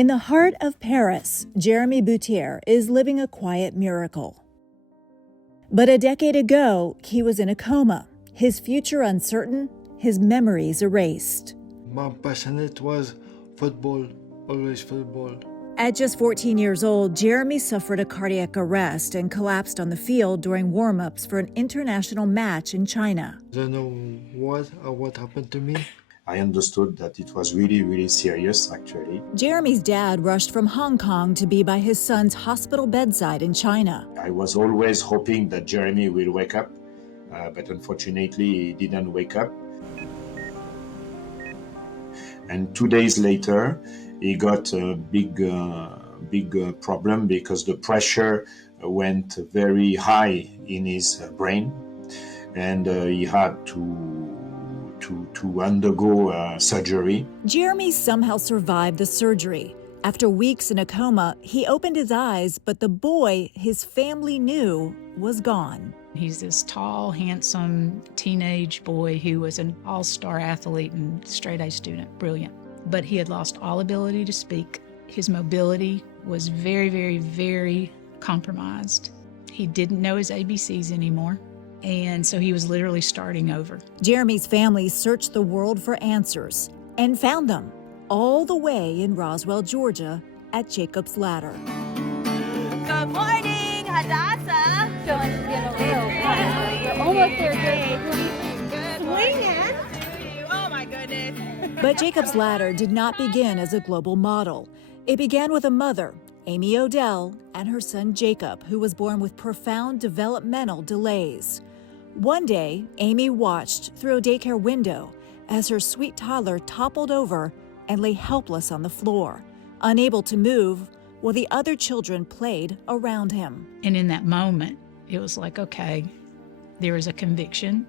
In the heart of Paris, Jeremy Boutier is living a quiet miracle. But a decade ago, he was in a coma, his future uncertain, his memories erased. My passionate was football, always football. At just 14 years old, Jeremy suffered a cardiac arrest and collapsed on the field during warm-ups for an international match in China. I don't know what happened to me. I understood that it was really, really serious, actually. Jeremy's dad rushed from Hong Kong to be by his son's hospital bedside in China. I was always hoping that Jeremy will wake up, but unfortunately he didn't wake up. And 2 days later, he got a big problem because the pressure went very high in his brain, and he had to undergo surgery. Jeremy somehow survived the surgery. After weeks in a coma, he opened his eyes, but the boy his family knew was gone. He's this tall, handsome teenage boy who was an all-star athlete and straight-A student, brilliant. But he had lost all ability to speak. His mobility was very, very, very compromised. He didn't know his ABCs anymore, and so he was literally starting over. Jeremy's family searched the world for answers and found them all the way in Roswell, Georgia at Jacob's Ladder. Good morning, Hadassah. We're almost there. Swing it. Oh my goodness. But Jacob's Ladder did not begin as a global model. It began with a mother, Amy Odell, and her son Jacob, who was born with profound developmental delays. One day, Amy watched through a daycare window as her sweet toddler toppled over and lay helpless on the floor, unable to move, while the other children played around him. And in that moment, it was like, okay, there was a conviction,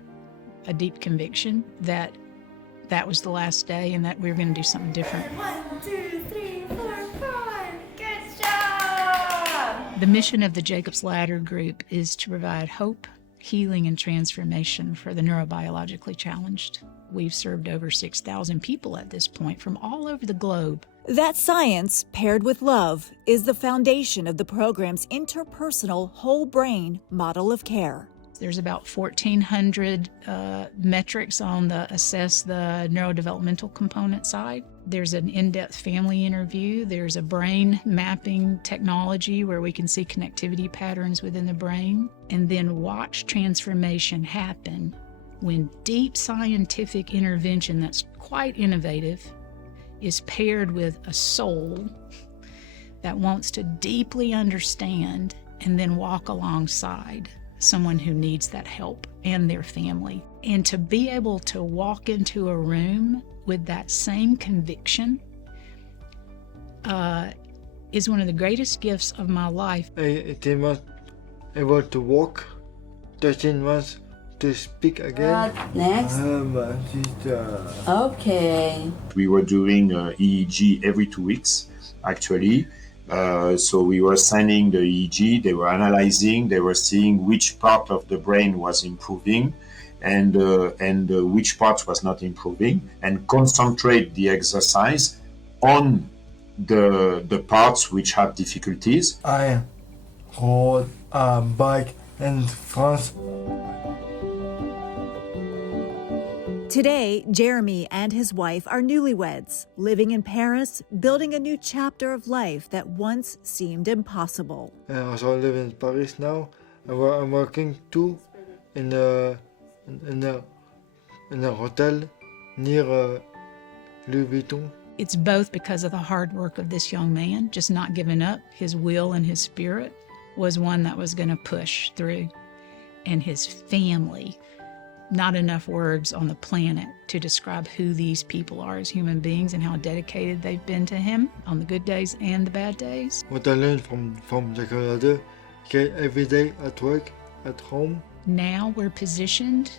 a deep conviction that was the last day and that we were going to do something different. 1, 2, 3, 4, 5. Good job. The mission of the Jacob's Ladder group is to provide hope, healing, and transformation for the neurobiologically challenged. We've served over 6,000 people at this point from all over the globe. That science, paired with love, is the foundation of the program's interpersonal whole brain model of care. There's about 1,400 metrics on the assess the neurodevelopmental component side. There's an in-depth family interview. There's a brain mapping technology where we can see connectivity patterns within the brain, and then watch transformation happen when deep scientific intervention that's quite innovative is paired with a soul that wants to deeply understand and then walk alongside someone who needs that help and their family. And to be able to walk into a room with that same conviction is one of the greatest gifts of my life. 18 months able to walk, 13 months to speak again. Next. My sister. Okay. We were doing EEG every 2 weeks, actually. So we were sending the EEG, they were analyzing, they were seeing which part of the brain was improving and which part was not improving, and concentrate the exercise on the parts which had difficulties. I rode a bike in France. Today, Jeremy and his wife are newlyweds, living in Paris, building a new chapter of life that once seemed impossible. I also live in Paris now. I'm working too in a hotel near Louis Vuitton. It's both because of the hard work of this young man, just not giving up. His will and his spirit was one that was going to push through. And his family, not enough words on the planet to describe who these people are as human beings and how dedicated they've been to him on the good days and the bad days. What I learned from Jacob's Ladder, okay, every day at work, at home. Now we're positioned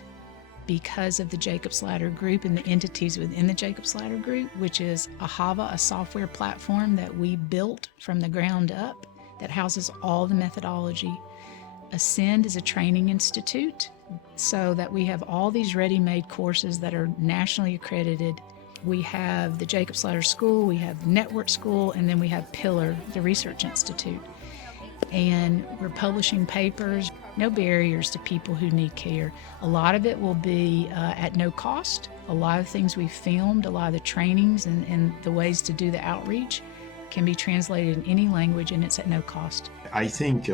because of the Jacob's Ladder group and the entities within the Jacob's Ladder group, which is Ahava, a software platform that we built from the ground up that houses all the methodology. Ascend is a training institute, so that we have all these ready-made courses that are nationally accredited We have the Jacobs Ladder School, we have the Network School, and then we have Pillar, the Research Institute. And we're publishing papers, no barriers to people who need care. A lot of it will be at no cost. A lot of things we've filmed, a lot of the trainings and the ways to do the outreach can be translated in any language, and it's at no cost. I think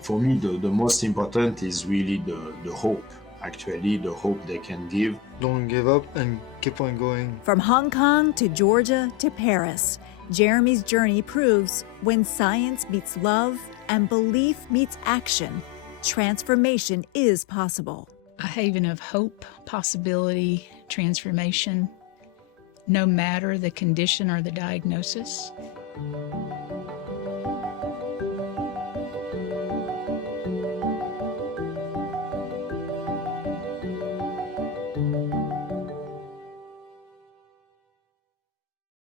for me the most important is really the hope, actually, the hope they can give. Don't give up and keep on going. From Hong Kong to Georgia to Paris, Jeremy's journey proves when science meets love and belief meets action, transformation is possible. A haven of hope, possibility, transformation, no matter the condition or the diagnosis.